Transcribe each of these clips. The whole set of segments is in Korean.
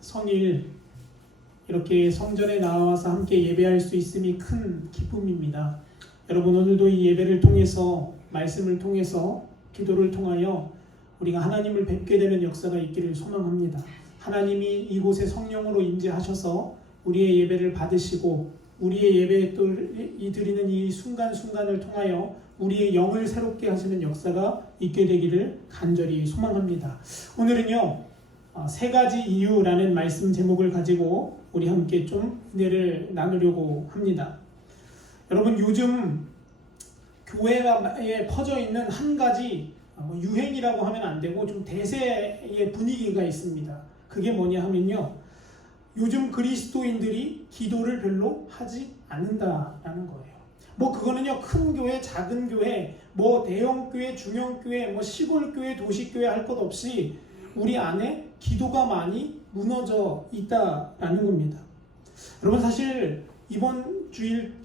성일 이렇게 성전에 나와서 함께 예배할 수 있음이 큰 기쁨입니다. 여러분, 오늘도 이 예배를 통해서, 말씀을 통해서, 기도를 통하여 우리가 하나님을 뵙게 되는 역사가 있기를 소망합니다. 하나님이 이곳에 성령으로 임재하셔서 우리의 예배를 받으시고 우리의 예배에 또 드리는 이 순간순간을 통하여 우리의 영을 새롭게 하시는 역사가 있게 되기를 간절히 소망합니다. 오늘은요, 세 가지 이유라는 말씀 제목을 가지고 우리 함께 좀 은혜를 나누려고 합니다. 여러분, 요즘 교회에 퍼져 있는 한 가지 유행이라고 하면 안 되고 좀 대세의 분위기가 있습니다. 그게 뭐냐 하면요, 요즘 그리스도인들이 기도를 별로 하지 않는다라는 거예요. 그거는요, 큰 교회, 작은 교회, 대형 교회, 중형 교회, 시골 교회, 도시 교회 할 것 없이 우리 안에 기도가 많이 무너져 있다라는 겁니다. 여러분, 사실 이번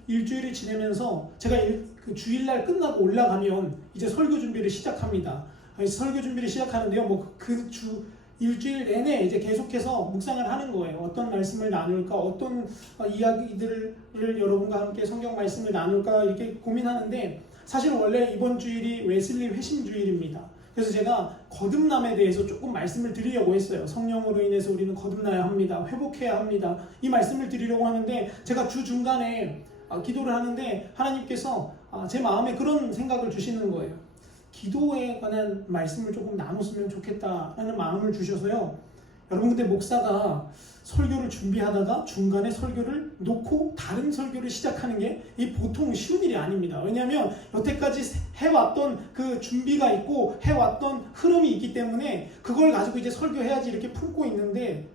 일주일을 지내면서 제가 그 주일날 끝나고 올라가면 이제 설교 준비를 시작합니다. 설교 준비를 시작하는데요, 일주일 내내 이제 계속해서 묵상을 하는 거예요. 어떤 말씀을 나눌까, 어떤 이야기들을 여러분과 함께 성경 말씀을 나눌까 이렇게 고민하는데, 사실 원래 이번 주일이 웨슬리 회심 주일입니다. 그래서 제가 거듭남에 대해서 조금 말씀을 드리려고 했어요. 성령으로 인해서 우리는 거듭나야 합니다. 회복해야 합니다. 이 말씀을 드리려고 하는데, 제가 주 중간에 기도를 하는데 하나님께서 제 마음에 그런 생각을 주시는 거예요. 기도에 관한 말씀을 조금 나눴으면 좋겠다라는 마음을 주셔서요. 여러분, 근데 목사가 설교를 준비하다가 중간에 설교를 놓고 다른 설교를 시작하는 게 보통 쉬운 일이 아닙니다. 왜냐하면 여태까지 해왔던 그 준비가 있고 해왔던 흐름이 있기 때문에 그걸 가지고 이제 설교해야지 이렇게 품고 있는데,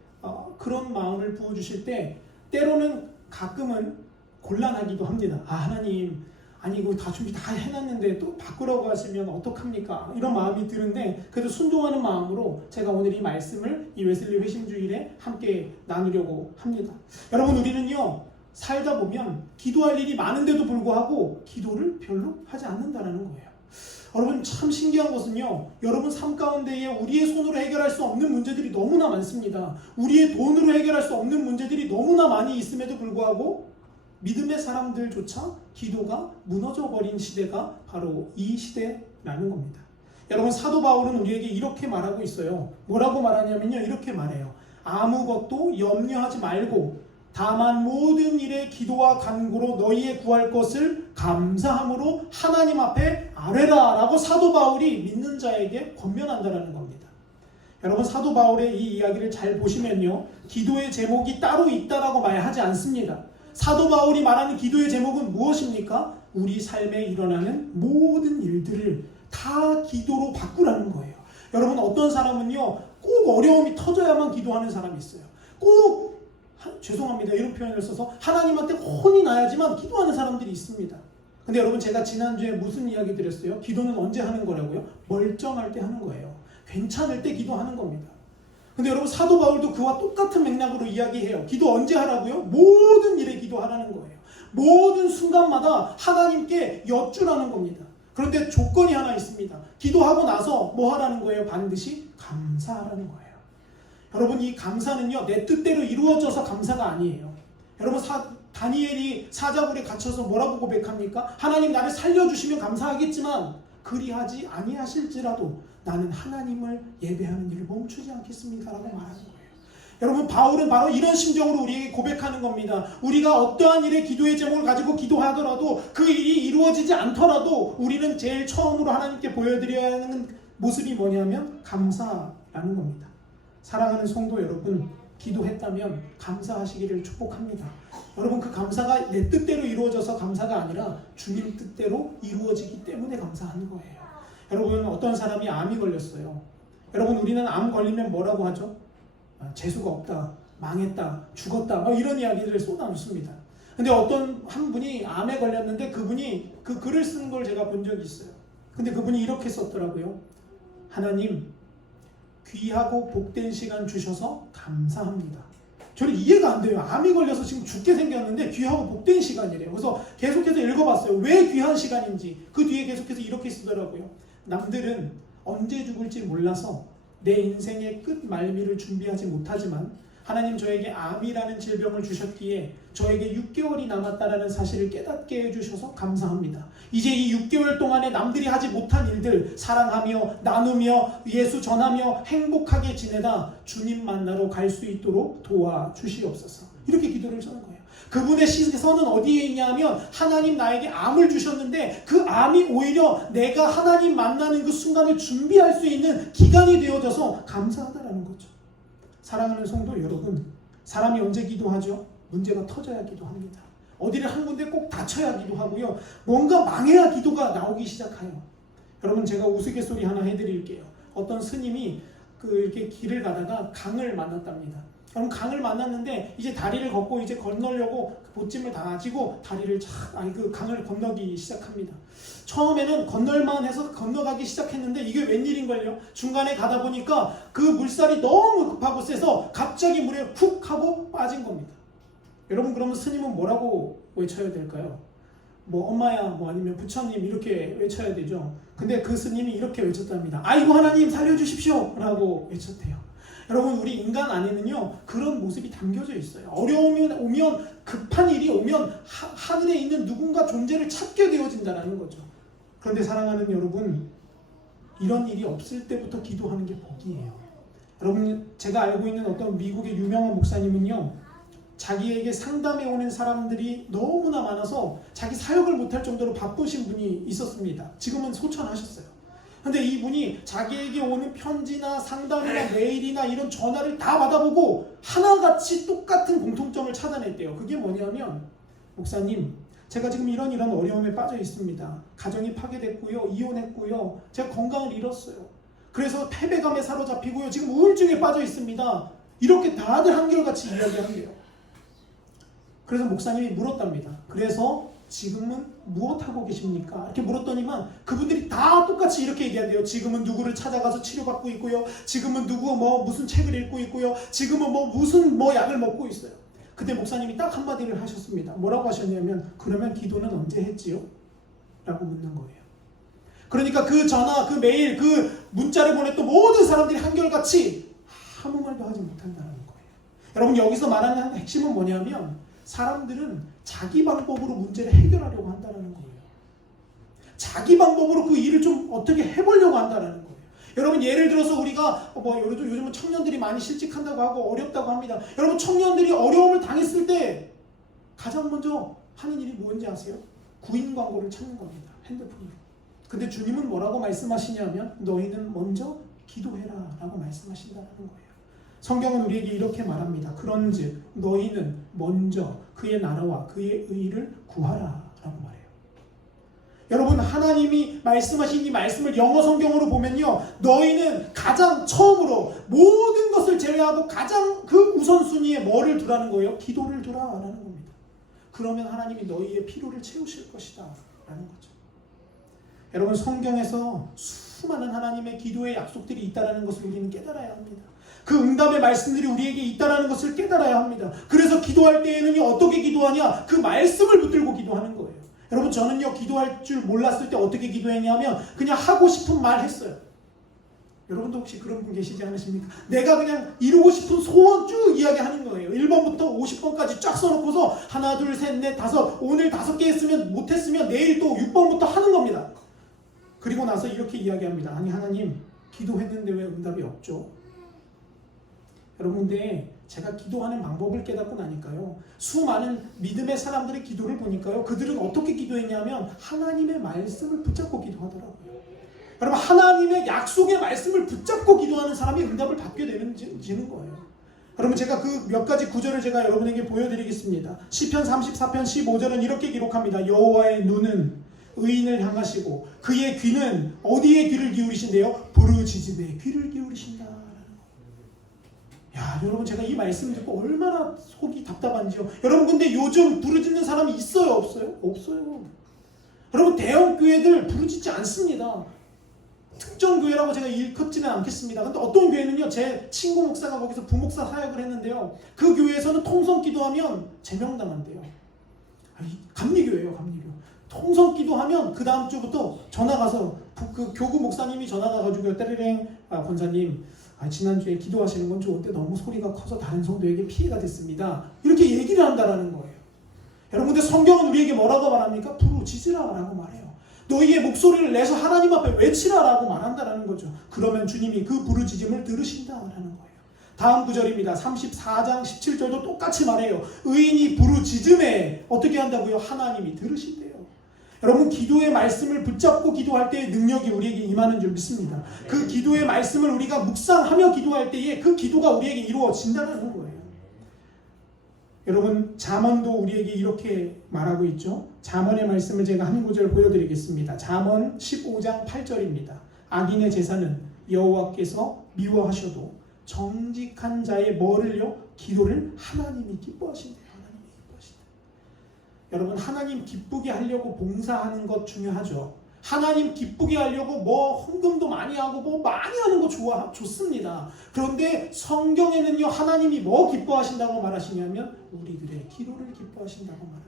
그런 마음을 부어주실 때 때로는 가끔은 곤란하기도 합니다. 하나님, 아니 이거 다 준비 다 해놨는데 또 바꾸라고 하시면 어떡합니까? 이런 마음이 드는데, 그래도 순종하는 마음으로 제가 오늘 이 말씀을 이 웨슬리 회심주일에 함께 나누려고 합니다. 여러분, 우리는요, 살다 보면 기도할 일이 많은데도 불구하고 기도를 별로 하지 않는다는 거예요. 여러분, 참 신기한 것은요, 여러분 삶 가운데에 우리의 손으로 해결할 수 없는 문제들이 너무나 많습니다. 우리의 돈으로 해결할 수 없는 문제들이 너무나 많이 있음에도 불구하고 믿음의 사람들조차 기도가 무너져 버린 시대가 바로 이 시대라는 겁니다. 여러분, 사도 바울은 우리에게 이렇게 말하고 있어요. 뭐라고 말하냐면요, 이렇게 말해요. 아무것도 염려하지 말고 다만 모든 일에 기도와 간구로 너희의 구할 것을 감사함으로 하나님 앞에 아뢰라 라고 사도 바울이 믿는 자에게 권면한다는 겁니다. 여러분, 사도 바울의 이 이야기를 잘 보시면요, 기도의 제목이 따로 있다라고 말하지 않습니다. 사도 바울이 말하는 기도의 제목은 무엇입니까? 우리 삶에 일어나는 모든 일들을 다 기도로 바꾸라는 거예요. 여러분, 어떤 사람은요, 꼭 어려움이 터져야만 기도하는 사람이 있어요. 죄송합니다, 이런 표현을 써서 하나님한테 혼이 나야지만 기도하는 사람들이 있습니다. 근데 여러분, 제가 지난주에 무슨 이야기 드렸어요? 기도는 언제 하는 거라고요? 멀쩡할 때 하는 거예요. 괜찮을 때 기도하는 겁니다. 근데 여러분, 사도 바울도 그와 똑같은 맥락으로 이야기해요. 기도 언제 하라고요? 모든 일에 기도하라는 거예요. 모든 순간마다 하나님께 여쭈라는 겁니다. 그런데 조건이 하나 있습니다. 기도하고 나서 뭐 하라는 거예요? 반드시 감사하라는 거예요. 여러분, 이 감사는요, 내 뜻대로 이루어져서 감사가 아니에요. 여러분, 다니엘이 사자굴에 갇혀서 뭐라고 고백합니까? 하나님, 나를 살려주시면 감사하겠지만 그리하지 아니하실지라도 나는 하나님을 예배하는 일을 멈추지 않겠습니다 라고 말하는 거예요. 여러분, 바울은 바로 이런 심정으로 우리에게 고백하는 겁니다. 우리가 어떠한 일에 기도의 제목을 가지고 기도하더라도 그 일이 이루어지지 않더라도 우리는 제일 처음으로 하나님께 보여드려야 하는 모습이 뭐냐면 감사라는 겁니다. 사랑하는 성도 여러분, 기도했다면 감사하시기를 축복합니다. 여러분, 그 감사가 내 뜻대로 이루어져서 감사가 아니라 주님 뜻대로 이루어지기 때문에 감사하는 거예요. 여러분, 어떤 사람이 암이 걸렸어요. 여러분, 우리는 암 걸리면 뭐라고 하죠? 재수가 없다, 망했다, 죽었다, 이런 이야기들을 쏟아놓습니다. 근데 한 분이 암에 걸렸는데 그분이 그 글을 쓴 걸 제가 본 적이 있어요. 근데 그분이 이렇게 썼더라고요. 하나님, 귀하고 복된 시간 주셔서 감사합니다. 저는 이해가 안 돼요. 암이 걸려서 지금 죽게 생겼는데 귀하고 복된 시간이래요. 그래서 계속해서 읽어봤어요. 왜 귀한 시간인지. 그 뒤에 계속해서 이렇게 쓰더라고요. 남들은 언제 죽을지 몰라서 내 인생의 끝 말미를 준비하지 못하지만 하나님 저에게 암이라는 질병을 주셨기에 저에게 6개월이 남았다라는 사실을 깨닫게 해주셔서 감사합니다. 이제 이 6개월 동안에 남들이 하지 못한 일들 사랑하며 나누며 예수 전하며 행복하게 지내다 주님 만나러 갈 수 있도록 도와주시옵소서. 이렇게 기도를 저는 거예요. 그분의 시선은 어디에 있냐 하면 하나님 나에게 암을 주셨는데 그 암이 오히려 내가 하나님 만나는 그 순간을 준비할 수 있는 기간이 되어져서 감사하다라는 거죠. 사랑하는 성도 여러분, 사람이 언제 기도하죠? 문제가 터져야 기도합니다. 어디를 한 군데 꼭 다쳐야 기도하고요. 뭔가 망해야 기도가 나오기 시작해요. 여러분 제가 우스갯소리 하나 해드릴게요. 어떤 스님이 이렇게 길을 가다가 강을 만났답니다. 그럼 강을 만났는데 이제 다리를 걷고 이제 건너려고 보찜을 다 가지고 다리를 그 강을 건너기 시작합니다. 처음에는 건널만 해서 건너가기 시작했는데 이게 웬일인걸요? 중간에 가다 보니까 그 물살이 너무 급하고 세서 갑자기 물에 훅 하고 빠진 겁니다. 여러분 그러면 스님은 뭐라고 외쳐야 될까요? 뭐 엄마야 뭐 아니면 부처님 이렇게 외쳐야 되죠. 근데 그 스님이 이렇게 외쳤답니다. 아이고 하나님 살려주십시오 라고 외쳤대요. 여러분 우리 인간 안에는요 그런 모습이 담겨져 있어요. 어려움이 오면 급한 일이 오면 하늘에 있는 누군가 존재를 찾게 되어진다는 거죠. 그런데 사랑하는 여러분 이런 일이 없을 때부터 기도하는 게 복이에요. 여러분 제가 알고 있는 어떤 미국의 유명한 목사님은요 자기에게 상담해 오는 사람들이 너무나 많아서 자기 사역을 못할 정도로 바쁘신 분이 있었습니다. 지금은 소천하셨어요. 근데 이분이 자기에게 오는 편지나 상담이나 메일이나 이런 전화를 다 받아보고 하나같이 똑같은 공통점을 찾아냈대요. 그게 뭐냐면 목사님 제가 지금 이런 어려움에 빠져 있습니다. 가정이 파괴됐고요. 이혼했고요. 제가 건강을 잃었어요. 그래서 패배감에 사로잡히고요. 지금 우울증에 빠져 있습니다. 이렇게 다들 한결같이 이야기한대요. 그래서 목사님이 물었답니다. 그래서 지금은 무엇하고 계십니까? 이렇게 물었더니만 그분들이 다 똑같이 이렇게 얘기한대요. 지금은 누구를 찾아가서 치료받고 있고요. 지금은 누구 무슨 책을 읽고 있고요. 지금은 무슨 약을 먹고 있어요. 그때 목사님이 딱 한마디를 하셨습니다. 뭐라고 하셨냐면 그러면 기도는 언제 했지요? 라고 묻는 거예요. 그러니까 그 전화, 그 메일, 그 문자를 보냈던 모든 사람들이 한결같이 아무 말도 하지 못한다는 거예요. 여러분 여기서 말하는 핵심은 뭐냐면 사람들은 자기 방법으로 문제를 해결하려고 한다는 거예요. 자기 방법으로 그 일을 좀 어떻게 해보려고 한다는 거예요. 여러분 예를 들어서 우리가 요즘은 청년들이 많이 실직한다고 하고 어렵다고 합니다. 여러분 청년들이 어려움을 당했을 때 가장 먼저 하는 일이 뭔지 아세요? 구인 광고를 찾는 겁니다. 핸드폰으로. 근데 주님은 뭐라고 말씀하시냐면 너희는 먼저 기도해라 라고 말씀하신다는 거예요. 성경은 우리에게 이렇게 말합니다. 그런즉 너희는 먼저 그의 나라와 그의 의를 구하라 라고 말해요. 여러분 하나님이 말씀하신 이 말씀을 영어 성경으로 보면요 너희는 가장 처음으로 모든 것을 제외하고 가장 그 우선순위에 뭐를 두라는 거예요? 기도를 두라라는 겁니다. 그러면 하나님이 너희의 필요를 채우실 것이다 라는 거죠. 여러분 성경에서 수많은 하나님의 기도의 약속들이 있다는 것을 우리는 깨달아야 합니다. 그 응답의 말씀들이 우리에게 있다는 것을 깨달아야 합니다. 그래서 기도할 때에는 어떻게 기도하냐? 그 말씀을 붙들고 기도하는 거예요. 여러분 저는요 기도할 줄 몰랐을 때 어떻게 기도했냐면 그냥 하고 싶은 말 했어요. 여러분도 혹시 그런 분 계시지 않으십니까? 내가 그냥 이루고 싶은 소원 쭉 이야기하는 거예요. 1번부터 50번까지 쫙 써놓고서 하나 둘 셋 넷 다섯 오늘 5개 했으면 못했으면 내일 또 6번부터 하는 겁니다. 그리고 나서 이렇게 이야기합니다. 아니 하나님 기도했는데 왜 응답이 없죠? 여러분 근데 제가 기도하는 방법을 깨닫고 나니까요 수많은 믿음의 사람들의 기도를 보니까요 그들은 어떻게 기도했냐면 하나님의 말씀을 붙잡고 기도하더라고요. 여러분 하나님의 약속의 말씀을 붙잡고 기도하는 사람이 응답을 받게 되는 거예요. 여러분 제가 그 몇 가지 구절을 제가 여러분에게 보여드리겠습니다. 시편 34편 15절은 이렇게 기록합니다. 여호와의 눈은 의인을 향하시고 그의 귀는 어디에 귀를 기울이신대요? 부르짖음에 귀를 기울이신다. 야, 여러분 제가 이 말씀 듣고 얼마나 속이 답답한지요. 여러분 근데 요즘 부르짖는 사람이 있어요? 없어요? 없어요. 여러분 대형 교회들 부르짖지 않습니다. 특정 교회라고 제가 일컫지는 않겠습니다. 근데 어떤 교회는요 제 친구 목사가 거기서 부목사 사역을 했는데요 그 교회에서는 통성 기도하면 제명당한대요. 감리교회예요. 감리교. 통성 기도하면 그 다음 주부터 전화 가서 그 교구 목사님이 전화 가가지고 때르랭 권사님 지난주에 기도하시는 건 좋은데 너무 소리가 커서 다른 성도에게 피해가 됐습니다. 이렇게 얘기를 한다라는 거예요. 여러분, 근데 성경은 우리에게 뭐라고 말합니까? 부르짖으라라고 말해요. 너희의 목소리를 내서 하나님 앞에 외치라라고 말한다라는 거죠. 그러면 주님이 그 부르짖음을 들으신다라는 거예요. 다음 구절입니다. 34장 17절도 똑같이 말해요. 의인이 부르짖음에 어떻게 한다고요? 하나님이 들으신대요. 여러분, 기도의 말씀을 붙잡고 기도할 때의 능력이 우리에게 임하는 줄 믿습니다. 그 기도의 말씀을 우리가 묵상하며 기도할 때에 그 기도가 우리에게 이루어진다는 거예요. 여러분, 잠언도 우리에게 이렇게 말하고 있죠. 잠언의 말씀을 제가 한 구절 보여드리겠습니다. 잠언 15장 8절입니다. 악인의 제사는 여호와께서 미워하셔도 정직한 자의 뭐를요? 기도를 하나님이 기뻐하신대요. 여러분, 하나님 기쁘게 하려고 봉사하는 것 중요하죠. 하나님 기쁘게 하려고 헌금도 많이 하고 많이 하는 거 좋습니다. 그런데 성경에는요, 하나님이 뭐 기뻐하신다고 말하시냐면 우리들의 기도를 기뻐하신다고 말합니다.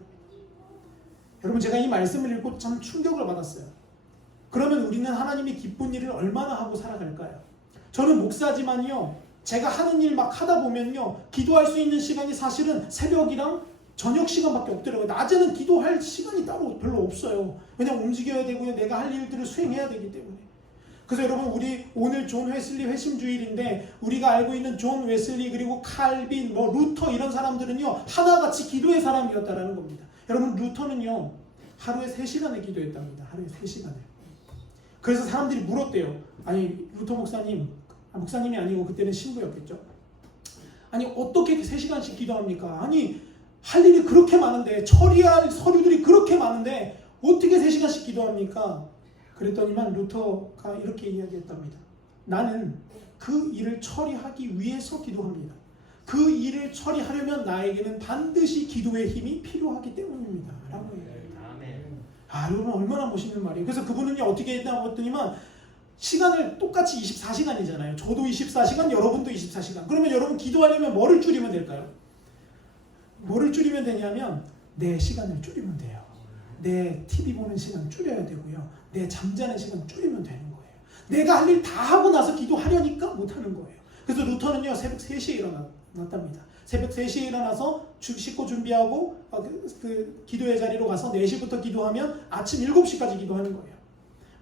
여러분, 제가 이 말씀을 읽고 참 충격을 받았어요. 그러면 우리는 하나님이 기쁜 일을 얼마나 하고 살아갈까요? 저는 목사지만요, 제가 하는 일 막 하다 보면요, 기도할 수 있는 시간이 사실은 새벽이랑 저녁 시간밖에 없더라고요. 낮에는 기도할 시간이 따로 별로 없어요. 왜냐면 움직여야 되고요. 내가 할 일들을 수행해야 되기 때문에. 그래서 여러분, 우리 오늘 존 웨슬리 회심주일인데 우리가 알고 있는 존 웨슬리 그리고 칼빈, 루터 이런 사람들은요, 하나같이 기도의 사람이었다라는 겁니다. 여러분, 루터는요, 하루에 3시간을 기도했답니다. 하루에 3시간을. 그래서 사람들이 물었대요. 아니, 루터 목사님이 아니고 그때는 신부였겠죠. 아니, 어떻게 3시간씩 기도합니까? 아니, 할 일이 그렇게 많은데, 처리할 서류들이 그렇게 많은데 어떻게 3시간씩 기도합니까? 그랬더니만 루터가 이렇게 이야기했답니다. 나는 그 일을 처리하기 위해서 기도합니다. 그 일을 처리하려면 나에게는 반드시 기도의 힘이 필요하기 때문입니다. 라고 얘기합니다. 여러분, 얼마나 멋있는 말이에요. 그래서 그분은요, 어떻게 했다고 했더니만 시간을 똑같이 24시간이잖아요. 저도 24시간, 여러분도 24시간. 그러면 여러분, 기도하려면 뭐를 줄이면 될까요? 뭐를 줄이면 되냐면 내 시간을 줄이면 돼요. 내 TV 보는 시간 줄여야 되고요. 내 잠자는 시간 줄이면 되는 거예요. 내가 할 일 다 하고 나서 기도하려니까 못하는 거예요. 그래서 루터는요, 새벽 3시에 일어났답니다. 새벽 3시에 일어나서 씻고 준비하고 그 기도의 자리로 가서 4시부터 기도하면 아침 7시까지 기도하는 거예요.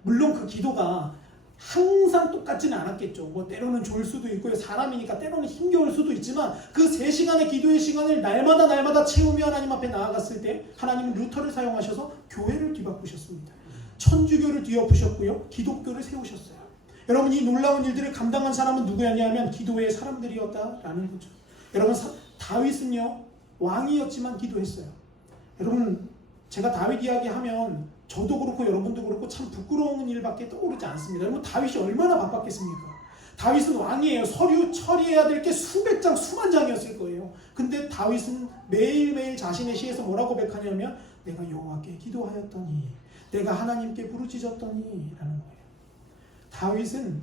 물론 그 기도가 항상 똑같지는 않았겠죠. 때로는 졸 수도 있고요. 사람이니까 때로는 힘겨울 수도 있지만 그 3시간의 기도의 시간을 날마다 채우며 하나님 앞에 나아갔을 때 하나님은 루터를 사용하셔서 교회를 뒤바꾸셨습니다. 천주교를 뒤엎으셨고요. 기독교를 세우셨어요. 여러분, 이 놀라운 일들을 감당한 사람은 누구였냐면 기도의 사람들이었다라는 거죠. 여러분, 다윗은요, 왕이었지만 기도했어요. 여러분, 제가 다윗 이야기하면 저도 그렇고 여러분도 그렇고 참 부끄러운 일밖에 떠오르지 않습니다. 여러분, 다윗이 얼마나 바빴겠습니까? 다윗은 왕이에요. 서류 처리해야 될 게 수백 장, 수만 장이었을 거예요. 근데 다윗은 매일매일 자신의 시에서 뭐라고 고백하냐면 내가 여호와께 기도하였더니, 내가 하나님께 부르짖었더니 라는 거예요. 다윗은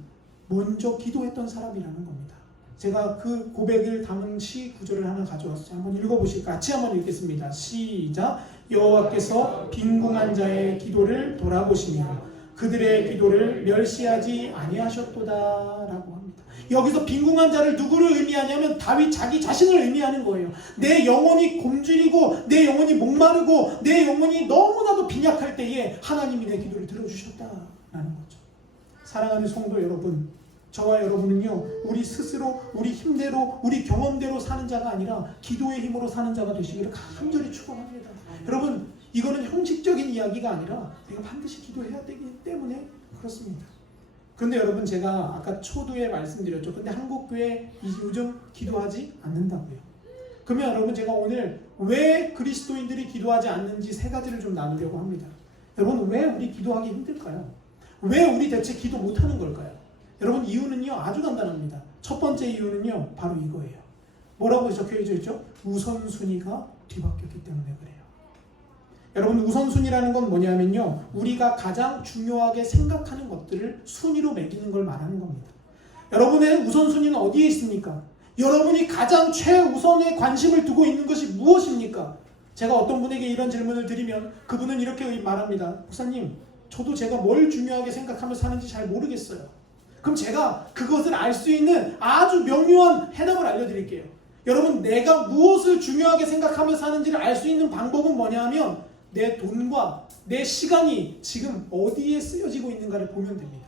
먼저 기도했던 사람이라는 겁니다. 제가 그 고백을 담은 시 구절을 하나 가져왔어요. 한번 읽어보실까요? 같이 한번 읽겠습니다. 시작. 여호와께서 빈궁한 자의 기도를 돌아보시며 그들의 기도를 멸시하지 아니하셨도다 라고 합니다. 여기서 빈궁한 자를 누구를 의미하냐면 다윗 자기 자신을 의미하는 거예요. 내 영혼이 굶주리고 내 영혼이 목마르고 내 영혼이 너무나도 빈약할 때에 하나님이 내 기도를 들어주셨다라는 거죠. 사랑하는 성도 여러분, 저와 여러분은요, 우리 스스로, 우리 힘대로, 우리 경험대로 사는 자가 아니라 기도의 힘으로 사는 자가 되시기를 간절히 축원합니다. 여러분, 이거는 형식적인 이야기가 아니라 내가 반드시 기도해야 되기 때문에 그렇습니다. 그런데 여러분, 제가 아까 초두에 말씀드렸죠. 근데 한국교회 요즘 기도하지 않는다고요. 그러면 여러분, 제가 오늘 왜 그리스도인들이 기도하지 않는지 3가지를 좀 나누려고 합니다. 여러분, 왜 우리 기도하기 힘들까요? 왜 우리 대체 기도 못하는 걸까요? 여러분, 이유는요, 아주 간단합니다. 첫 번째 이유는요, 바로 이거예요. 뭐라고 적혀져 있죠? 우선순위가 뒤바뀌었기 때문에 그래요. 여러분, 우선순위라는 건 뭐냐면요, 우리가 가장 중요하게 생각하는 것들을 순위로 매기는 걸 말하는 겁니다. 여러분의 우선순위는 어디에 있습니까? 여러분이 가장 최우선에 관심을 두고 있는 것이 무엇입니까? 제가 어떤 분에게 이런 질문을 드리면 그분은 이렇게 말합니다. 목사님, 저도 제가 뭘 중요하게 생각하며 사는지 잘 모르겠어요. 그럼 제가 그것을 알 수 있는 아주 명료한 해답을 알려드릴게요. 여러분, 내가 무엇을 중요하게 생각하며 사는지를 알 수 있는 방법은 뭐냐 하면 내 돈과 내 시간이 지금 어디에 쓰여지고 있는가를 보면 됩니다.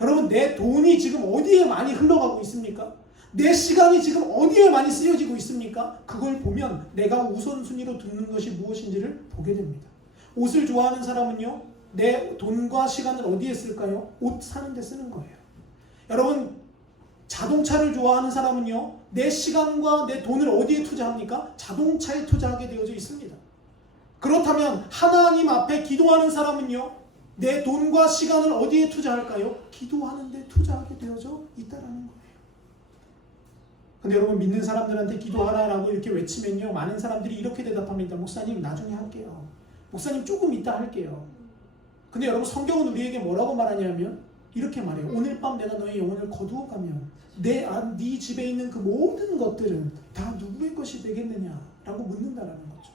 여러분, 내 돈이 지금 어디에 많이 흘러가고 있습니까? 내 시간이 지금 어디에 많이 쓰여지고 있습니까? 그걸 보면 내가 우선순위로 두는 것이 무엇인지를 보게 됩니다. 옷을 좋아하는 사람은요, 내 돈과 시간을 어디에 쓸까요? 옷 사는 데 쓰는 거예요. 여러분, 자동차를 좋아하는 사람은요, 내 시간과 내 돈을 어디에 투자합니까? 자동차에 투자하게 되어져 있습니다. 그렇다면 하나님 앞에 기도하는 사람은요, 내 돈과 시간을 어디에 투자할까요? 기도하는 데 투자하게 되어져 있다라는 거예요. 근데 여러분, 믿는 사람들한테 기도하라라고 이렇게 외치면요, 많은 사람들이 이렇게 대답합니다. 목사님, 나중에 할게요. 목사님, 조금 이따 할게요. 근데 여러분, 성경은 우리에게 뭐라고 말하냐면 이렇게 말해요. 오늘 밤 내가 너의 영혼을 거두어가면 네 집에 있는 그 모든 것들은 다 누구의 것이 되겠느냐라고 묻는다라는 거죠.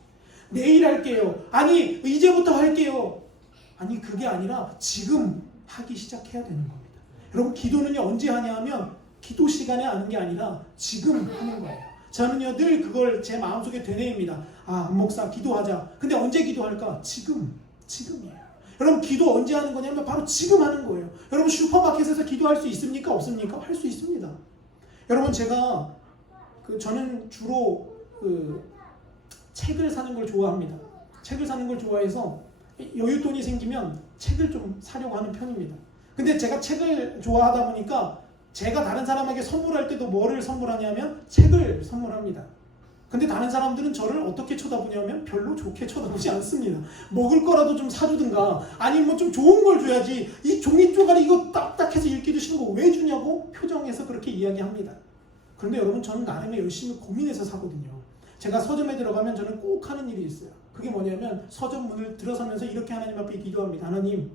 내일 할게요. 아니, 이제부터 할게요. 아니, 그게 아니라 지금 하기 시작해야 되는 겁니다. 여러분, 기도는요, 언제 하냐 하면 기도 시간에 하는 게 아니라 지금 하는 거예요. 저는요, 늘 그걸 제 마음속에 되뇌입니다. 아, 목사 기도하자. 근데 언제 기도할까? 지금이에요. 여러분, 기도 언제 하는 거냐면 바로 지금 하는 거예요. 여러분, 슈퍼마켓에서 기도할 수 있습니까? 없습니까? 할 수 있습니다. 여러분, 제가 저는 주로 책을 사는 걸 좋아합니다. 책을 사는 걸 좋아해서 여윳돈이 생기면 책을 좀 사려고 하는 편입니다. 근데 제가 책을 좋아하다 보니까 제가 다른 사람에게 선물할 때도 뭐를 선물하냐면 책을 선물합니다. 근데 다른 사람들은 저를 어떻게 쳐다보냐면 별로 좋게 쳐다보지 않습니다. 먹을 거라도 좀 사주든가 아니면 뭐 좀 좋은 걸 줘야지, 이 종이 쪼가리 이거 딱딱해서 읽기도 싫은 거 왜 주냐고 표정에서 그렇게 이야기합니다. 그런데 여러분, 저는 나름의 열심히 고민해서 사거든요. 제가 서점에 들어가면 저는 꼭 하는 일이 있어요. 그게 뭐냐면 서점 문을 들어서면서 이렇게 하나님 앞에 기도합니다. 하나님,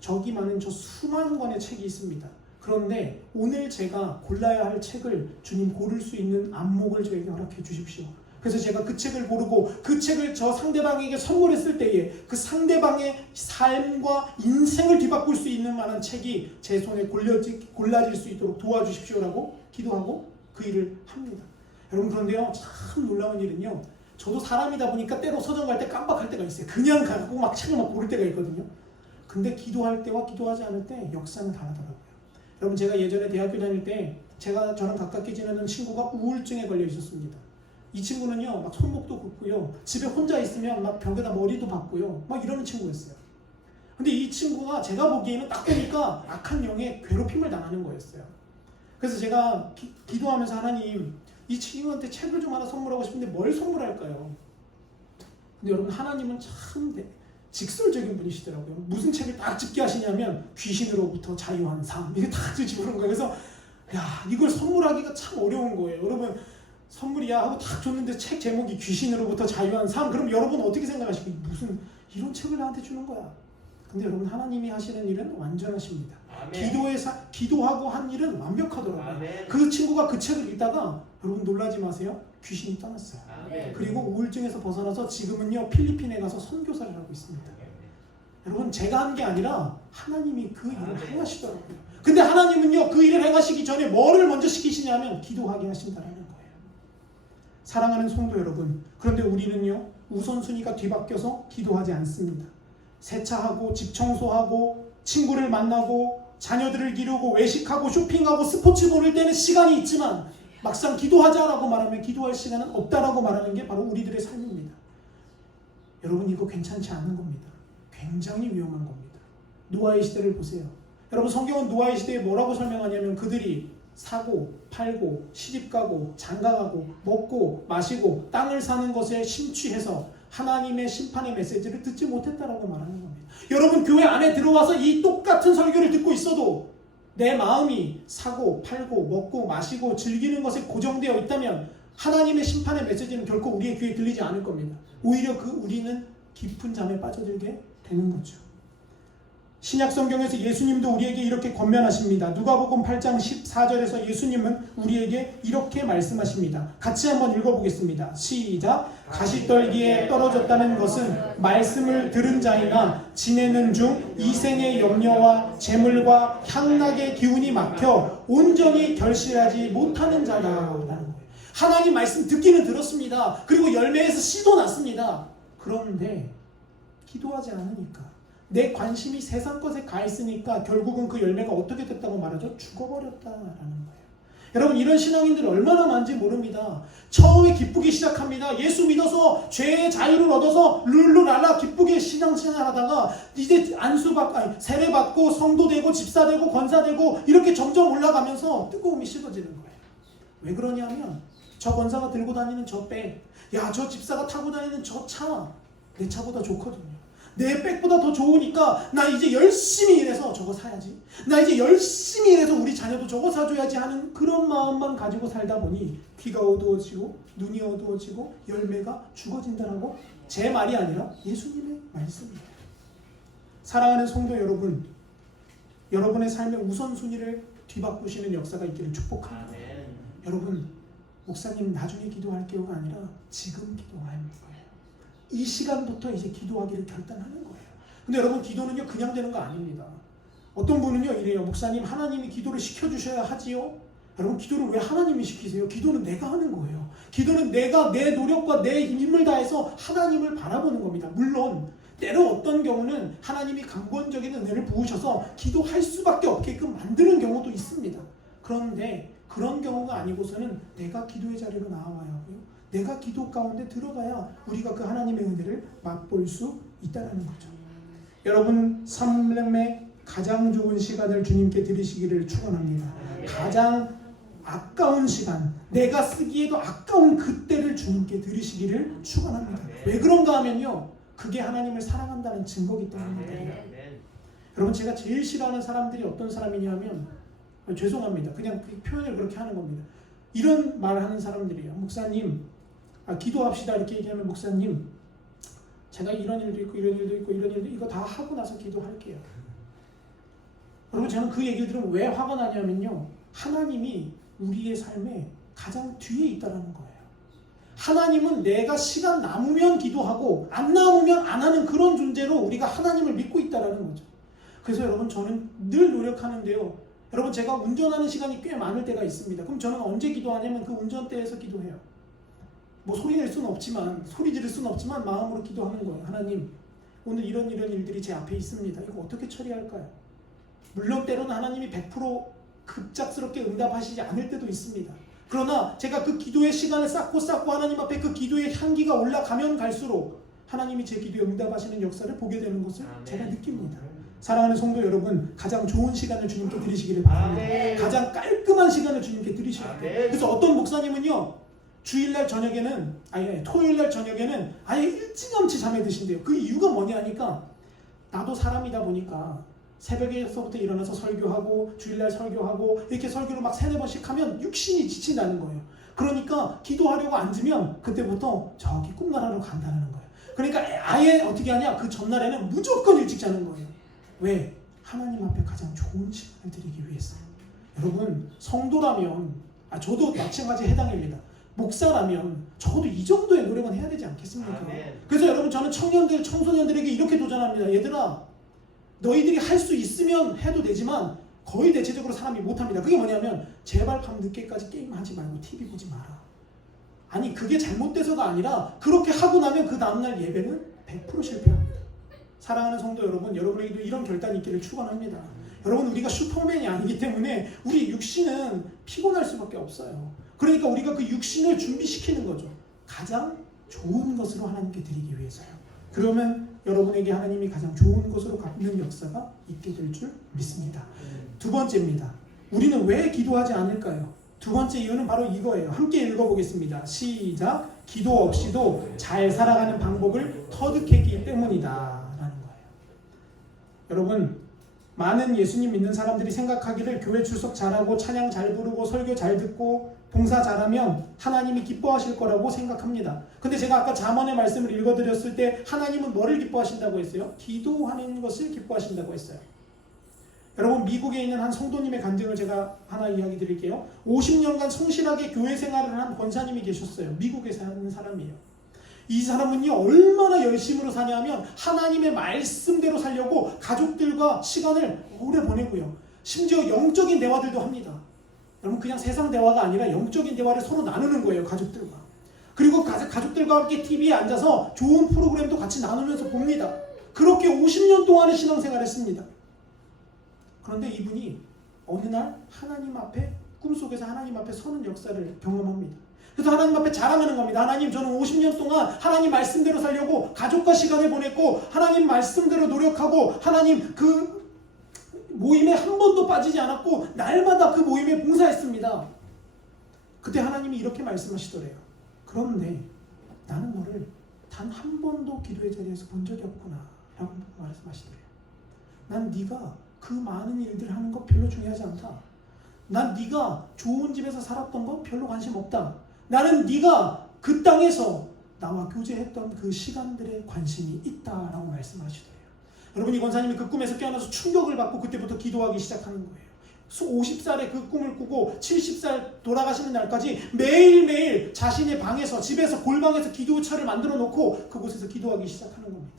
저기 많은 저 수많은 권의 책이 있습니다. 그런데 오늘 제가 골라야 할 책을 주님 고를 수 있는 안목을 저에게 허락해 주십시오. 그래서 제가 그 책을 고르고 그 책을 저 상대방에게 선물했을 때에 그 상대방의 삶과 인생을 뒤바꿀 수 있는 만한 책이 제 손에 골라질 수 있도록 도와주십시오라고 기도하고 그 일을 합니다. 여러분, 그런데요, 참 놀라운 일은요, 저도 사람이다 보니까 때로 서점 갈 때 깜빡할 때가 있어요. 그냥 가고 막 책을 막 고를 때가 있거든요. 근데 기도할 때와 기도하지 않을 때 역사는 다르더라고요. 여러분, 제가 예전에 대학교 다닐 때 저랑 가깝게 지내는 친구가 우울증에 걸려 있었습니다. 이 친구는요, 막 손목도 굽고요, 집에 혼자 있으면 막 벽에다 머리도 박고요, 막 이러는 친구였어요. 근데 이 친구가 제가 보기에는 딱 보니까 악한 영에 괴롭힘을 당하는 거였어요. 그래서 제가 기도하면서 하나님, 이 친구한테 책을 좀 하나 선물하고 싶은데 뭘 선물할까요? 근데 여러분, 하나님은 참 직설적인 분이시더라고요. 무슨 책을 딱 집게 하시냐면 귀신으로부터 자유한 삶, 이게 딱 집어넣은 거예요. 그래서 야, 이걸 선물하기가 참 어려운 거예요. 여러분, 선물이야 하고 딱 줬는데 책 제목이 귀신으로부터 자유한 삶. 그럼 여러분 어떻게 생각하시고 무슨 이런 책을 나한테 주는 거야? 근데 여러분, 하나님이 하시는 일은 완전하십니다. 기도하고 한 일은 완벽하더라고요. 아멘. 그 친구가 그 책을 읽다가 여러분 놀라지 마세요. 귀신이 떠났어요. 아멘. 그리고 우울증에서 벗어나서 지금은요, 필리핀에 가서 선교사를 하고 있습니다. 아멘. 여러분, 제가 한 게 아니라 하나님이 그 일을 행하시더라고요. 근데 하나님은요, 그 일을 행하시기 전에 뭐를 먼저 시키시냐면 기도하게 하신다는 거예요. 사랑하는 성도 여러분, 그런데 우리는요, 우선순위가 뒤바뀌어서 기도하지 않습니다. 세차하고 집 청소하고 친구를 만나고 자녀들을 기르고 외식하고 쇼핑하고 스포츠 보는 때는 시간이 있지만 막상 기도하자라고 말하면 기도할 시간은 없다라고 말하는 게 바로 우리들의 삶입니다. 여러분, 이거 괜찮지 않은 겁니다. 굉장히 위험한 겁니다. 노아의 시대를 보세요. 여러분, 성경은 노아의 시대에 뭐라고 설명하냐면 그들이 사고 팔고 시집가고 장가가고 먹고 마시고 땅을 사는 것에 심취해서 하나님의 심판의 메시지를 듣지 못했다라고 말하는 겁니다. 여러분, 교회 안에 들어와서 이 똑같은 설교를 듣고 있어도 내 마음이 사고 팔고 먹고 마시고 즐기는 것에 고정되어 있다면 하나님의 심판의 메시지는 결코 우리의 귀에 들리지 않을 겁니다. 오히려 우리는 깊은 잠에 빠져들게 되는 거죠. 신약 성경에서 예수님도 우리에게 이렇게 권면하십니다. 누가복음 8장 14절에서 예수님은 우리에게 이렇게 말씀하십니다. 같이 한번 읽어보겠습니다. 시작. 가시떨기에 떨어졌다는 것은 말씀을 들은 자이나 지내는 중 이생의 염려와 재물과 향락의 기운이 막혀 온전히 결실하지 못하는 자라라는 거예요. 하나님 말씀 듣기는 들었습니다. 그리고 열매에서 씨도 났습니다. 그런데 기도하지 않으니까, 내 관심이 세상 것에 가 있으니까 결국은 그 열매가 어떻게 됐다고 말하죠? 죽어버렸다라는 거예요. 여러분, 이런 신앙인들 얼마나 많은지 모릅니다. 처음에 기쁘게 시작합니다. 예수 믿어서 죄의 자유를 얻어서 룰루랄라 기쁘게 신앙생활하다가 이제 세례받고 성도되고 집사되고 권사되고 이렇게 점점 올라가면서 뜨거움이 식어지는 거예요. 왜 그러냐면 저 권사가 들고 다니는 저 백, 저 집사가 타고 다니는 저 차, 내 차보다 좋거든요. 내 백보다 더 좋으니까 나 이제 열심히 일해서 저거 사야지. 나 이제 열심히 일해서 우리 자녀도 저거 사줘야지 하는 그런 마음만 가지고 살다 보니 귀가 어두워지고 눈이 어두워지고 열매가 죽어진다라고 제 말이 아니라 예수님의 말씀이에요. 사랑하는 성도 여러분, 여러분의 삶의 우선순위를 뒤바꾸시는 역사가 있기를 축복합니다. 여러분, 목사님 나중에 기도할게요가 아니라 지금 기도하는 거예요. 이 시간부터 이제 기도하기를 결단하는 거예요. 근데 여러분, 기도는요 그냥 되는 거 아닙니다. 어떤 분은요 이래요. 목사님, 하나님이 기도를 시켜주셔야 하지요. 여러분, 기도를 왜 하나님이 시키세요? 기도는 내가 하는 거예요. 기도는 내가 내 노력과 내 힘을 다해서 하나님을 바라보는 겁니다. 물론 때로 어떤 경우는 하나님이 강권적인 은혜를 부으셔서 기도할 수밖에 없게끔 만드는 경우도 있습니다. 그런데 그런 경우가 아니고서는 내가 기도의 자리로 나와야 하고요, 내가 기도 가운데 들어가야 우리가 그 하나님의 은혜를 맛볼 수 있다는 거죠. 여러분, 삶의 가장 좋은 시간을 주님께 드리시기를 축원합니다. 가장 아까운 시간, 내가 쓰기에도 아까운 그때를 주님께 드리시기를 축원합니다. 왜 그런가 하면요, 그게 하나님을 사랑한다는 증거이기 때문입니다. 여러분, 제가 제일 싫어하는 사람들이 어떤 사람이냐면, 죄송합니다, 그냥 그 표현을 그렇게 하는 겁니다. 이런 말을 하는 사람들이에요. 목사님, 기도합시다 이렇게 얘기하면, 목사님, 제가 이런 일도 있고 이런 일도 있고 이런 일도 이거 다 하고 나서 기도할게요. 여러분, 저는 그 얘기를 들으면 왜 화가 나냐면요, 하나님이 우리의 삶에 가장 뒤에 있다는 거예요. 하나님은 내가 시간 남으면 기도하고 안 남으면 안 하는 그런 존재로 우리가 하나님을 믿고 있다는 거죠. 그래서 여러분, 저는 늘 노력하는데요, 여러분, 제가 운전하는 시간이 꽤 많을 때가 있습니다. 그럼 저는 언제 기도하냐면 그 운전대에서 기도해요. 뭐 소리 낼 수는 없지만, 소리 지를 수는 없지만 마음으로 기도하는 거예요. 하나님, 오늘 이런 일들이 제 앞에 있습니다. 이거 어떻게 처리할까요? 물론 때로는 하나님이 100% 급작스럽게 응답하시지 않을 때도 있습니다. 그러나 제가 그 기도의 시간을 쌓고 하나님 앞에 그 기도의 향기가 올라가면 갈수록 하나님이 제 기도에 응답하시는 역사를 보게 되는 것을 제가 느낍니다. 사랑하는 성도 여러분, 가장 좋은 시간을 주님께 드리시기를 바랍니다. 가장 깔끔한 시간을 주님께 드리셔야 돼요. 그래서 어떤 목사님은요, 주일날 저녁에는, 토요일날 저녁에는 아예 일찌감치 잠에 드신대요. 그 이유가 뭐냐 하니까, 나도 사람이다 보니까 새벽에서부터 일어나서 설교하고 주일날 설교하고 이렇게 설교를 막 3-4번씩 하면 육신이 지친다는 거예요. 그러니까 기도하려고 앉으면 그때부터 저기 꿈나라로 간다는 거예요. 그러니까 아예 어떻게 하냐, 그 전날에는 무조건 일찍 자는 거예요. 왜? 하나님 앞에 가장 좋은 시간을 드리기 위해서. 여러분, 성도라면, 저도 마찬가지에 해당입니다. 목사라면 적어도 이 정도의 노력은 해야 되지 않겠습니까? 그래서 여러분, 저는 청년들, 청소년들에게 이렇게 도전합니다. 얘들아, 너희들이 할 수 있으면 해도 되지만 거의 대체적으로 사람이 못합니다. 그게 뭐냐면, 제발 밤 늦게까지 게임하지 말고 TV 보지 마라. 아니, 그게 잘못돼서가 아니라 그렇게 하고 나면 그 다음날 예배는 100% 실패합니다. 사랑하는 성도 여러분, 여러분에게도 이런 결단이 있기를 축원합니다. 여러분, 우리가 슈퍼맨이 아니기 때문에 우리 육신은 피곤할 수밖에 없어요. 그러니까 우리가 그 육신을 준비시키는 거죠. 가장 좋은 것으로 하나님께 드리기 위해서요. 그러면 여러분에게 하나님이 가장 좋은 것으로 갚는 역사가 있게 될 줄 믿습니다. 두 번째입니다. 우리는 왜 기도하지 않을까요? 두 번째 이유는 바로 이거예요. 함께 읽어보겠습니다. 시작. 기도 없이도 잘 살아가는 방법을 터득했기 때문이다 라는 거예요. 여러분, 많은 예수님 믿는 사람들이 생각하기를 교회 출석 잘하고 찬양 잘 부르고 설교 잘 듣고 봉사 잘하면 하나님이 기뻐하실 거라고 생각합니다. 근데 제가 아까 잠언의 말씀을 읽어드렸을 때 하나님은 뭐를 기뻐하신다고 했어요? 기도하는 것을 기뻐하신다고 했어요. 여러분, 미국에 있는 한 성도님의 간증을 제가 하나 이야기 드릴게요. 50년간 성실하게 교회 생활을 한 권사님이 계셨어요. 미국에 사는 사람이에요. 이 사람은요, 얼마나 열심으로 사냐면 하나님의 말씀대로 살려고 가족들과 시간을 오래 보내고요. 심지어 영적인 대화들도 합니다. 여러분, 그냥 세상 대화가 아니라 영적인 대화를 서로 나누는 거예요, 가족들과. 그리고 가족들과 함께 TV에 앉아서 좋은 프로그램도 같이 나누면서 봅니다. 그렇게 50년 동안의 신앙생활을 했습니다. 그런데 이분이 어느 날 하나님 앞에, 꿈속에서 하나님 앞에 서는 역사를 경험합니다. 그래서 하나님 앞에 자랑하는 겁니다. 하나님, 저는 50년 동안 하나님 말씀대로 살려고 가족과 시간을 보냈고 하나님 말씀대로 노력하고 하나님 그 모임에 한 번도 빠지지 않았고 날마다 그 모임에 봉사했습니다. 그때 하나님이 이렇게 말씀하시더래요. 그런데 나는 너를 단 한 번도 기도의 자리에서 본 적이 없구나 라고 말씀하시더래요. 난 네가 그 많은 일들을 하는 거 별로 중요하지 않다. 난 네가 좋은 집에서 살았던 거 별로 관심 없다. 나는 네가 그 땅에서 나와 교제했던 그 시간들에 관심이 있다라고 말씀하시더래요. 여러분, 이 권사님이 그 꿈에서 깨어나서 충격을 받고 그때부터 기도하기 시작하는 거예요. 50살에 그 꿈을 꾸고 70살 돌아가시는 날까지 매일매일 자신의 방에서, 집에서, 골방에서 기도처를 만들어 놓고 그곳에서 기도하기 시작하는 겁니다.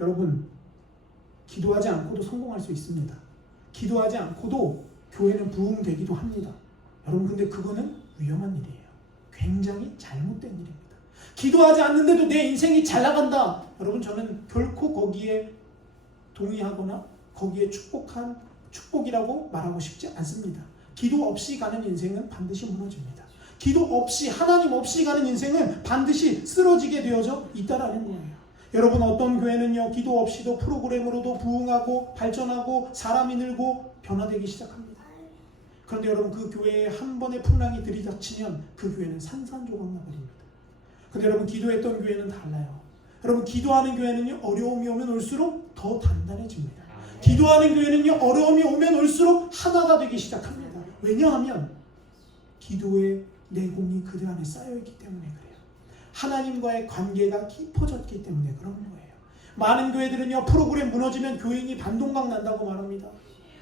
여러분, 기도하지 않고도 성공할 수 있습니다. 기도하지 않고도 교회는 부흥되기도 합니다. 여러분, 근데 그거는 위험한 일이에요. 굉장히 잘못된 일입니다. 기도하지 않는데도 내 인생이 잘 나간다. 여러분, 저는 결코 거기에 동의하거나 거기에 축복이라고 말하고 싶지 않습니다. 기도 없이 가는 인생은 반드시 무너집니다. 기도 없이, 하나님 없이 가는 인생은 반드시 쓰러지게 되어져 있다라는 거예요. 여러분, 어떤 교회는요, 기도 없이도 프로그램으로도 부흥하고 발전하고 사람이 늘고 변화되기 시작합니다. 그런데 여러분, 그 교회에 한 번의 풍랑이 들이닥치면 그 교회는 산산조각 나버립니다. 근데 여러분, 기도했던 교회는 달라요. 여러분, 기도하는 교회는요, 어려움이 오면 올수록 더 단단해집니다. 기도하는 교회는요, 어려움이 오면 올수록 하나가 되기 시작합니다. 왜냐하면 기도의 내공이 그들 안에 쌓여있기 때문에 그래요. 하나님과의 관계가 깊어졌기 때문에 그런 거예요. 많은 교회들은요, 프로그램 무너지면 교인이 반동강 난다고 말합니다.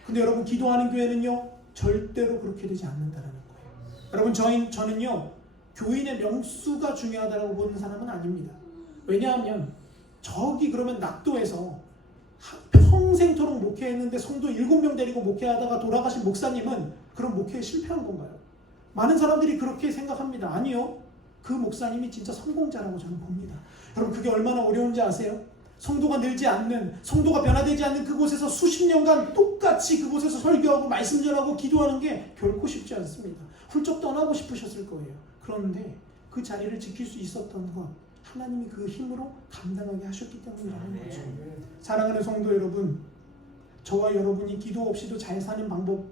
근데 여러분, 기도하는 교회는요, 절대로 그렇게 되지 않는다는 거예요. 여러분, 저는요, 교인의 명수가 중요하다고 보는 사람은 아닙니다. 왜냐하면 저기 그러면 낙도에서 평생토록 목회했는데 성도 7명 데리고 목회하다가 돌아가신 목사님은 그런 목회에 실패한 건가요? 많은 사람들이 그렇게 생각합니다. 아니요. 그 목사님이 진짜 성공자라고 저는 봅니다. 여러분, 그게 얼마나 어려운지 아세요? 성도가 늘지 않는, 성도가 변화되지 않는 그곳에서 수십 년간 똑같이 그곳에서 설교하고 말씀 전하고 기도하는 게 결코 쉽지 않습니다. 훌쩍 떠나고 싶으셨을 거예요. 그런데 그 자리를 지킬 수 있었던 것, 하나님이 그 힘으로 감당하게 하셨기 때문이라는 거죠. 사랑하는 성도 여러분, 저와 여러분이 기도 없이도 잘 사는 방법,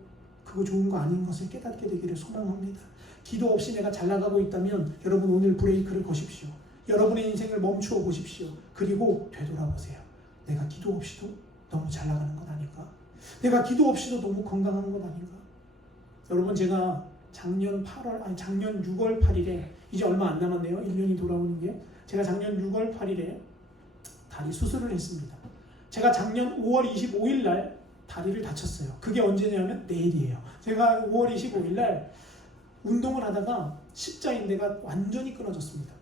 그거 좋은 거 아닌 것을 깨닫게 되기를 소망합니다. 기도 없이 내가 잘 나가고 있다면 여러분, 오늘 브레이크를 거십시오. 여러분의 인생을 멈추어 보십시오. 그리고 되돌아보세요. 내가 기도 없이도 너무 잘 나가는 것 아닌가? 내가 기도 없이도 너무 건강한 것 아닌가? 여러분, 제가 작년 6월 8일에 이제 얼마 안 남았네요. 1년이 돌아오는 게. 제가 작년 6월 8일에 다리 수술을 했습니다. 제가 작년 5월 25일 날 다리를 다쳤어요. 그게 언제냐면 내일이에요. 제가 5월 25일 날 운동을 하다가 십자인대가 완전히 끊어졌습니다.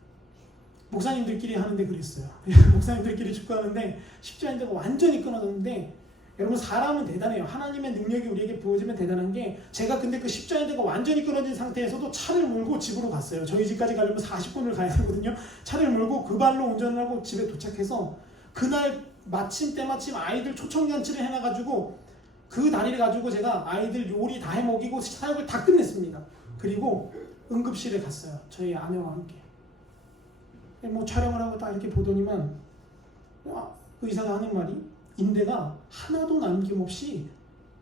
목사님들끼리 하는데 그랬어요. 목사님들끼리 축구하는데 십자인대가 완전히 끊어졌는데, 여러분, 사람은 대단해요. 하나님의 능력이 우리에게 부어지면 대단한 게, 제가 근데 그 십자인대가 완전히 끊어진 상태에서도 차를 몰고 집으로 갔어요. 저희 집까지 가려면 40분을 가야 되거든요. 차를 몰고 그 발로 운전을 하고 집에 도착해서 그날 때마침 아이들 초청잔치를 해놔가지고 그 다리를 가지고 제가 아이들 요리 다 해먹이고 사역을 다 끝냈습니다. 그리고 응급실에 갔어요. 저희 아내와 함께. 뭐 촬영을 하고 딱 이렇게 보더니만 의사가 하는 말이, 인대가 하나도 남김없이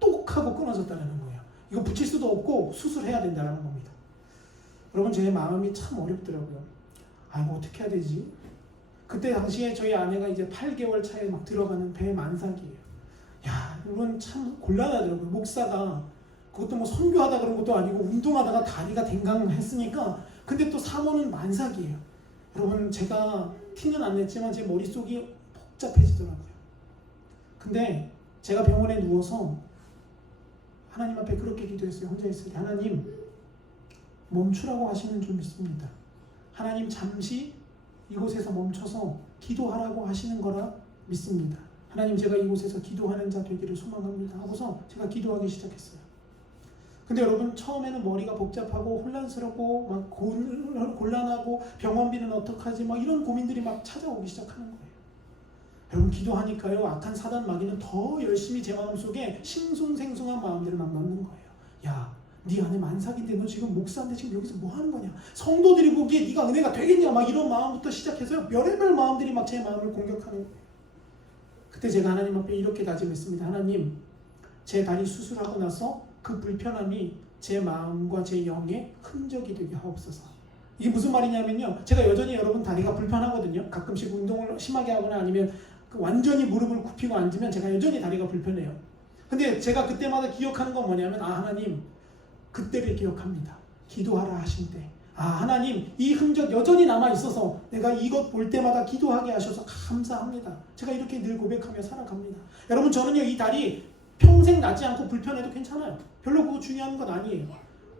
똑 하고 끊어졌다는 거예요. 이거 붙일 수도 없고 수술해야 된다는 겁니다. 여러분, 제 마음이 참 어렵더라고요. 이거 어떻게 해야 되지? 그때 당시에 저희 아내가 이제 8개월 차에 막 들어가는 배 만삭이에요. 야, 이건 참 곤란하더라고요. 목사가 그것도 뭐 선교하다 그런 것도 아니고 운동하다가 다리가 댕강했으니까. 근데 또 사모는 만삭이에요. 여러분 제가 티는 안 냈지만 제 머릿속이 복잡해지더라고요. 근데 제가 병원에 누워서 하나님 앞에 그렇게 기도했어요. 혼자 있을 때 하나님 멈추라고 하시는 줄 믿습니다. 하나님 잠시 이곳에서 멈춰서 기도하라고 하시는 거라 믿습니다. 하나님 제가 이곳에서 기도하는 자 되기를 소망합니다 하고서 제가 기도하기 시작했어요. 근데 여러분 처음에는 머리가 복잡하고 혼란스럽고 막 곤란하고 병원비는 어떡하지 막 이런 고민들이 막 찾아오기 시작하는 거예요. 여러분 기도하니까요 악한 사단 마귀는 더 열심히 제 마음속에 싱숭생숭한 마음들을 막 넣는 거예요. 야, 네 안에 만삭인데 너 지금 목사인데 지금 여기서 뭐 하는 거냐? 성도들이 보기에 네가 은혜가 되겠냐? 막 이런 마음부터 시작해서요 별의별 마음들이 막 제 마음을 공격하는 거예요. 그때 제가 하나님 앞에 이렇게 다짐했습니다. 하나님, 제 다리 수술하고 나서 그 불편함이 제 마음과 제 영에 흔적이 되게 하옵소서. 이게 무슨 말이냐면요, 제가 여전히 여러분 다리가 불편하거든요. 가끔씩 운동을 심하게 하거나 아니면 완전히 무릎을 굽히고 앉으면 제가 여전히 다리가 불편해요. 근데 제가 그때마다 기억하는 건 뭐냐면 하나님 그때를 기억합니다. 기도하라 하신 때 하나님 이 흔적 여전히 남아있어서 내가 이것 볼 때마다 기도하게 하셔서 감사합니다. 제가 이렇게 늘 고백하며 살아갑니다. 여러분 저는요 이 다리 평생 낫지 않고 불편해도 괜찮아요. 별로 그거 중요한 건 아니에요.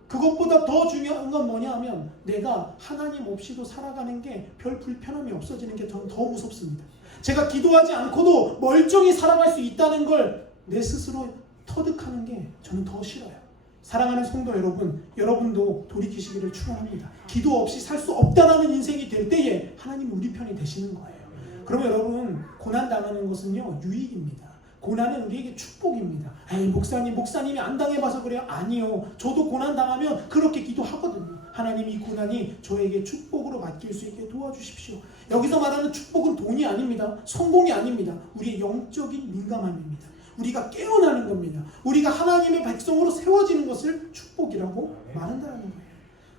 그것보다 더 중요한 건 뭐냐 하면 내가 하나님 없이도 살아가는 게 별 불편함이 없어지는 게 저는 더 무섭습니다. 제가 기도하지 않고도 멀쩡히 살아갈 수 있다는 걸 내 스스로 터득하는 게 저는 더 싫어요. 사랑하는 성도 여러분, 여러분도 돌이키시기를 축원합니다. 기도 없이 살 수 없다라는 인생이 될 때에 하나님이 우리 편이 되시는 거예요. 그러면 여러분 고난당하는 것은요 유익입니다. 고난은 우리에게 축복입니다. 에이 목사님이 안 당해봐서 그래요? 아니요. 저도 고난당하면 그렇게 기도하거든요. 하나님 이 고난이 저에게 축복으로 바뀔 수 있게 도와주십시오. 여기서 말하는 축복은 돈이 아닙니다. 성공이 아닙니다. 우리의 영적인 민감함입니다. 우리가 깨어나는 겁니다. 우리가 하나님의 백성으로 세워지는 것을 축복이라고 말한다는 거예요.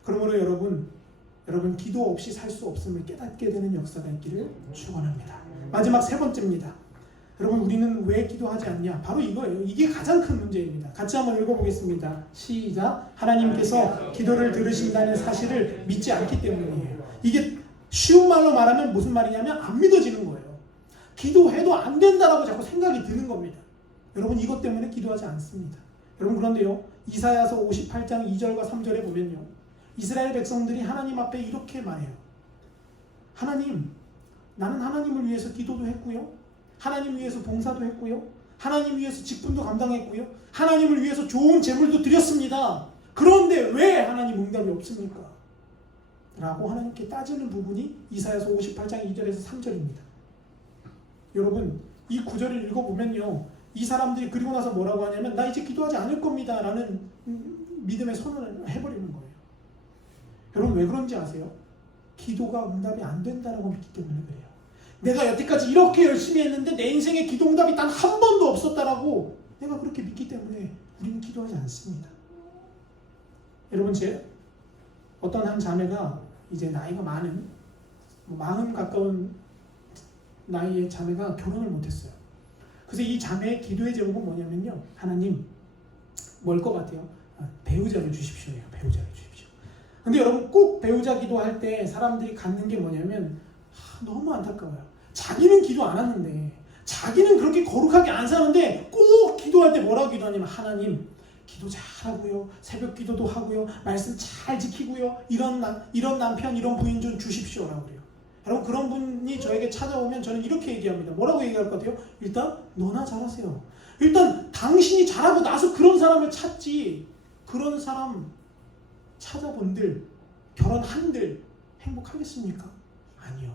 그러므로 여러분 기도 없이 살 수 없음을 깨닫게 되는 역사가 있기를 축원합니다. 마지막 세 번째입니다. 여러분 우리는 왜 기도하지 않냐? 바로 이거예요. 이게 가장 큰 문제입니다. 같이 한번 읽어보겠습니다. 시작. 하나님께서 기도를 들으신다는 사실을 믿지 않기 때문이에요. 이게 쉬운 말로 말하면 무슨 말이냐면 안 믿어지는 거예요. 기도해도 안 된다라고 자꾸 생각이 드는 겁니다. 여러분 이것 때문에 기도하지 않습니다. 여러분 그런데요 이사야서 58장 2절과 3절에 보면요 이스라엘 백성들이 하나님 앞에 이렇게 말해요. 하나님, 나는 하나님을 위해서 기도도 했고요, 하나님 위해서 봉사도 했고요, 하나님 위해서 직분도 감당했고요, 하나님을 위해서 좋은 재물도 드렸습니다. 그런데 왜 하나님 응답이 없습니까? 라고 하나님께 따지는 부분이 이사야서 58장 2절에서 3절입니다. 여러분 이 구절을 읽어보면요 이 사람들이 그리고 나서 뭐라고 하냐면 나 이제 기도하지 않을 겁니다 라는 믿음의 선언을 해버리는 거예요. 여러분 왜 그런지 아세요? 기도가 응답이 안 된다라고 믿기 때문에 그래요. 내가 여태까지 이렇게 열심히 했는데 내 인생에 기도 응답이 단 한 번도 없었다라고 내가 그렇게 믿기 때문에 우리는 기도하지 않습니다. 여러분 제 어떤 한 자매가 이제 나이가 많은 40 가까운 나이의 자매가 결혼을 못했어요. 그래서 이 자매의 기도의 제목은 뭐냐면요 하나님 뭘 것 같아요? 배우자를 주십시오. 배우자를 주십시오. 근데 여러분 꼭 배우자 기도할 때 사람들이 갖는 게 뭐냐면 너무 안타까워요. 자기는 기도 안 하는데 자기는 그렇게 거룩하게 안 사는데 꼭 기도할 때 뭐라고 기도하냐면 하나님 기도 잘하고요, 새벽 기도도 하고요, 말씀 잘 지키고요, 이런 남편 이런 부인 좀 주십시오라고 그래요. 여러분 그런 분이 저에게 찾아오면 저는 이렇게 얘기합니다. 뭐라고 얘기할 것 같아요? 일단 너나 잘하세요. 일단 당신이 잘하고 나서 그런 사람을 찾지, 그런 사람 찾아본들 결혼한들 행복하겠습니까? 아니요.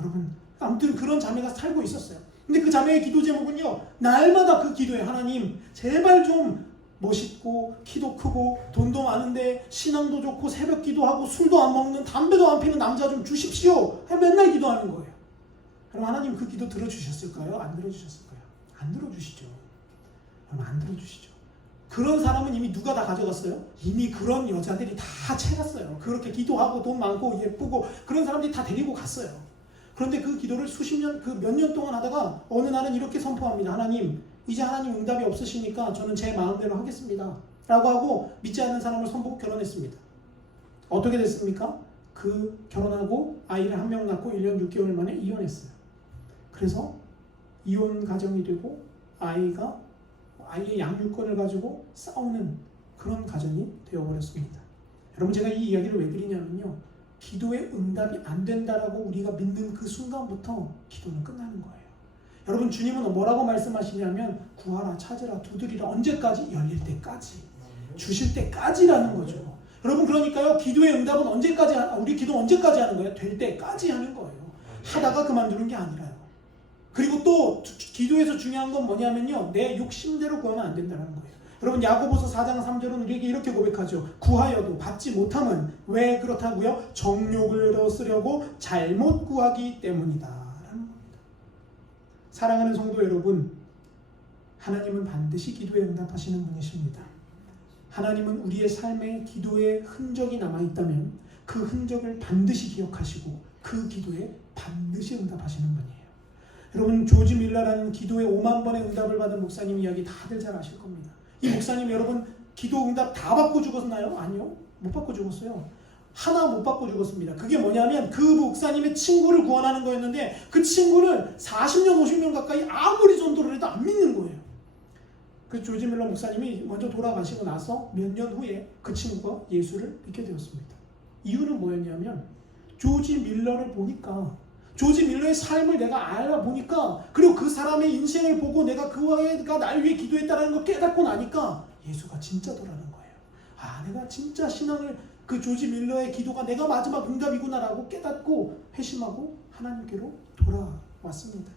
여러분 아무튼 그런 자매가 살고 있었어요. 근데 그 자매의 기도 제목은요 날마다 그 기도에 하나님 제발 좀 멋있고 키도 크고 돈도 많은데 신앙도 좋고 새벽 기도하고 술도 안 먹는 담배도 안 피는 남자 좀 주십시오. 맨날 기도하는 거예요. 그럼 하나님 그 기도 들어주셨을까요? 안 들어주셨을까요? 안 들어주시죠. 그럼 안 들어주시죠. 그런 사람은 이미 누가 다 가져갔어요? 이미 그런 여자들이 다 채갔어요. 그렇게 기도하고 돈 많고 예쁘고 그런 사람들이 다 데리고 갔어요. 그런데 그 기도를 수십 년, 그 몇 년 동안 하다가 어느 날은 이렇게 선포합니다. 하나님, 이제 하나님 응답이 없으시니까 저는 제 마음대로 하겠습니다. 라고 하고 믿지 않는 사람을 손보고 결혼했습니다. 어떻게 됐습니까? 그 결혼하고 아이를 한 명 낳고 1년 6개월 만에 이혼했어요. 그래서 이혼 가정이 되고 아이의 양육권을 가지고 싸우는 그런 가정이 되어버렸습니다. 여러분, 제가 이 이야기를 왜 드리냐면요, 기도의 응답이 안 된다라고 우리가 믿는 그 순간부터 기도는 끝나는 거예요. 여러분, 주님은 뭐라고 말씀하시냐면 구하라, 찾으라, 두드리라, 언제까지? 열릴 때까지, 주실 때까지라는 거죠. 여러분, 그러니까요, 기도의 응답은 언제까지, 우리 기도 언제까지 하는 거예요? 될 때까지 하는 거예요. 하다가 그만두는 게 아니라요. 그리고 또 기도에서 중요한 건 뭐냐면요, 내 욕심대로 구하면 안 된다는 거예요. 여러분, 야고보서 4장 3절은 우리에게 이렇게 고백하죠. 구하여도 받지 못함은 왜 그렇다고요? 정욕을 쓰려고 잘못 구하기 때문이다 라는 겁니다. 사랑하는 성도 여러분, 하나님은 반드시 기도에 응답하시는 분이십니다. 하나님은 우리의 삶에 기도의 흔적이 남아있다면 그 흔적을 반드시 기억하시고 그 기도에 반드시 응답하시는 분이에요. 여러분, 조지 밀러라는 기도에 5만 번의 응답을 받은 목사님 이야기 다들 잘 아실 겁니다. 이 목사님, 여러분, 기도 응답 다 받고 죽었나요? 아니요, 못 받고 죽었어요. 하나 못 받고 죽었습니다. 그게 뭐냐면 그 목사님의 친구를 구원하는 거였는데 그 친구는 40년 50년 가까이 아무리 전도를 해도 안 믿는 거예요. 그 조지 밀러 목사님이 먼저 돌아가시고 나서 몇 년 후에 그 친구가 예수를 믿게 되었습니다. 이유는 뭐였냐면 조지 밀러를 보니까, 조지 밀러의 삶을 내가 알아보니까, 그리고 그 사람의 인생을 보고 내가 그가 날 위해 기도했다는 걸 깨닫고 나니까 예수가 진짜더라는 거예요. 아, 내가 진짜 신앙을, 그 조지 밀러의 기도가 내가 마지막 응답이구나라고 깨닫고 회심하고 하나님께로 돌아왔습니다.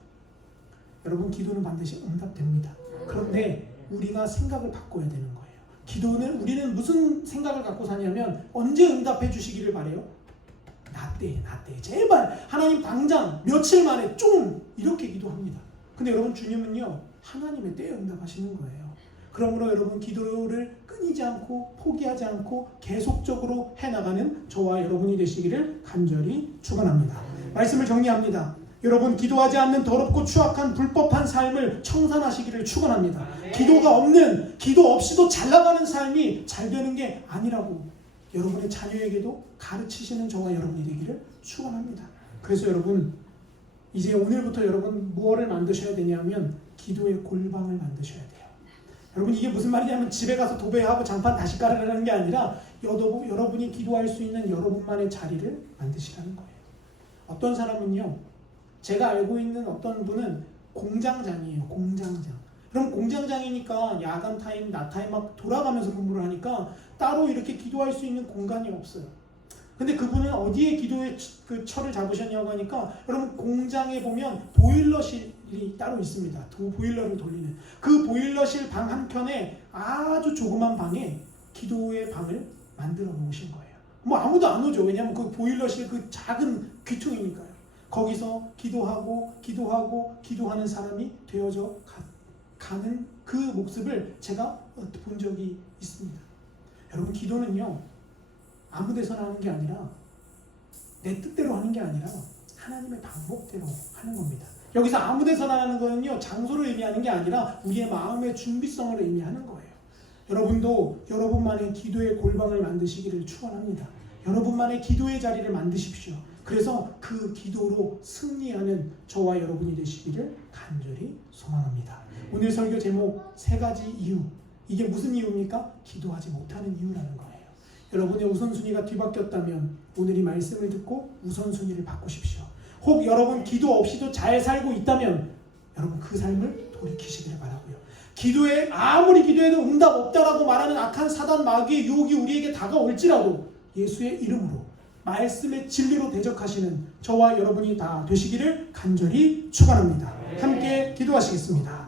여러분, 기도는 반드시 응답됩니다. 그런데 우리가 생각을 바꿔야 되는 거예요. 우리는 무슨 생각을 갖고 사냐면 언제 응답해 주시기를 바래요? 나 때 제발 하나님 당장 며칠 만에 좀, 이렇게 기도합니다. 근데 여러분, 주님은요 하나님의 때에 응답하시는 거예요. 그러므로 여러분, 기도를 끊이지 않고 포기하지 않고 계속적으로 해나가는 저와 여러분이 되시기를 간절히 축원합니다. 말씀을 정리합니다. 여러분, 기도하지 않는 더럽고 추악한 불법한 삶을 청산하시기를 축원합니다. 기도 없이도 잘 나가는 삶이 잘 되는 게 아니라고 여러분의 자녀에게도 가르치시는 저와 여러분이 되기를 축원합니다. 그래서 여러분, 이제 오늘부터 여러분 무엇을 만드셔야 되냐면 기도의 골방을 만드셔야 돼요. 여러분, 이게 무슨 말이냐면 집에 가서 도배하고 장판 다시 깔으라는 게 아니라 여러분이 기도할 수 있는 여러분만의 자리를 만드시라는 거예요. 어떤 사람은요, 제가 알고 있는 어떤 분은 공장장이에요. 공장장. 그럼 공장장이니까 야간 타임, 낮 타임 막 돌아가면서 근무를 하니까 따로 이렇게 기도할 수 있는 공간이 없어요. 근데 그분은 어디에 기도의 그 철을 잡으셨냐고 하니까, 여러분, 공장에 보면 보일러실이 따로 있습니다. 보일러를 돌리는 그 보일러실 방 한켠에 아주 조그만 방에 기도의 방을 만들어 놓으신 거예요. 뭐 아무도 안 오죠. 왜냐하면 그 보일러실 그 작은 귀퉁이니까요. 거기서 기도하는 사람이 되어져 가는 그 모습을 제가 본 적이 있습니다. 여러분, 기도는요 아무 데서나 하는 게 아니라, 내 뜻대로 하는 게 아니라 하나님의 방법대로 하는 겁니다. 여기서 아무 데서나 하는 거는요, 장소를 의미하는 게 아니라 우리의 마음의 준비성을 의미하는 거예요. 여러분도 여러분만의 기도의 골방을 만드시기를 축원합니다. 여러분만의 기도의 자리를 만드십시오. 그래서 그 기도로 승리하는 저와 여러분이 되시기를 간절히 소망합니다. 오늘 설교 제목 3가지 이유. 이게 무슨 이유입니까? 기도하지 못하는 이유라는 거예요. 여러분의 우선순위가 뒤바뀌었다면 오늘 이 말씀을 듣고 우선순위를 바꾸십시오. 혹 여러분 기도 없이도 잘 살고 있다면 여러분 그 삶을 돌이키시기를 바라고요. 아무리 기도해도 응답 없다라고 말하는 악한 사단 마귀의 유혹이 우리에게 다가올지라도 예수의 이름으로 말씀의 진리로 대적하시는 저와 여러분이 다 되시기를 간절히 축원합니다. 함께 기도하시겠습니다.